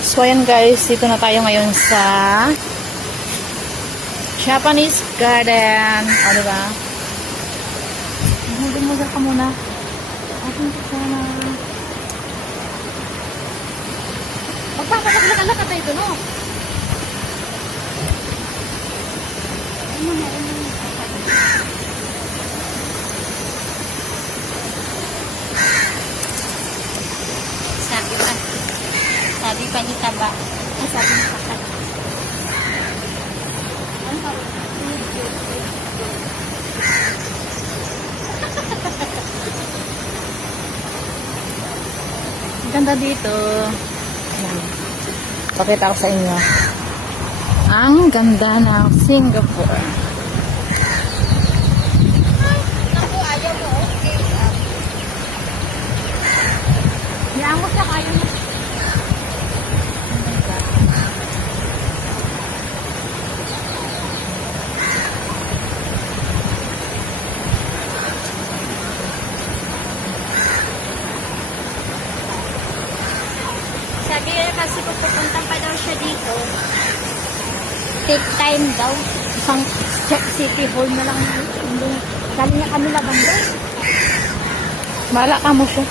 So, ayan guys, dito na tayo ngayon sa Japanese Garden. O, diba? Magmumula ka muna. Ating kasama. Magpapalak-lak-lak tayo ito, no? Sabi pa ni Taba. Ay, sabi ni Taba. Ganda dito. Ayan. Pakita ko sa inyo. Ang ganda ng Singapore. Naku, ayaw mo. Okay. Iangos na kayo na. Sabi niya kasi kung pupunta pa daw siya dito, take time daw. Isang city hall na lang. Dali niya kami labang daw. Bala ka mo siya.